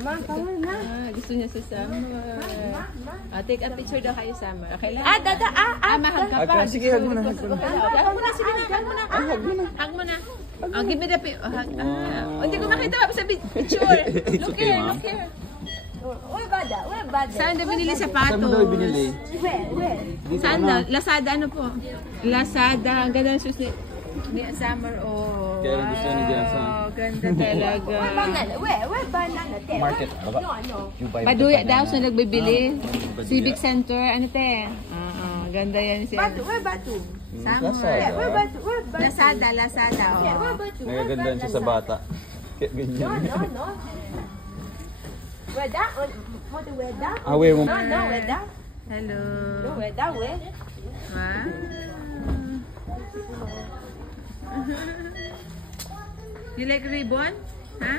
Gusto niya sa Summer. Take a picture daw kayo, Summer. Okay lang? Mahag ka pa. Sige, hug mo na. Hug mo na, sige na. Hug mo na. Give me the picture. Hindi ko makita pa sa picture. Look here. Where bada? Saan na binili sapatos? Saan mo daw binili? Where? Saan na? Lazada ano po? Lazada. Ang ganda ng shoes ni Summer. Oh. Kaya gusto ni Jessa. Ganda talaga. Where banana? Market. Baba. No. Paduya daw sa nagbibili. Civic Center. Ano te? Ganda yan siya. Where Batu? Summer. Lazada. Lazada. Where Batu? Nagagandaan siya sa bata. Kaya ganyan. No. Where that? Want to wear that? Wear mo. No, wear that. Hello. No, wear that way. Wow. You like ribbon? Huh?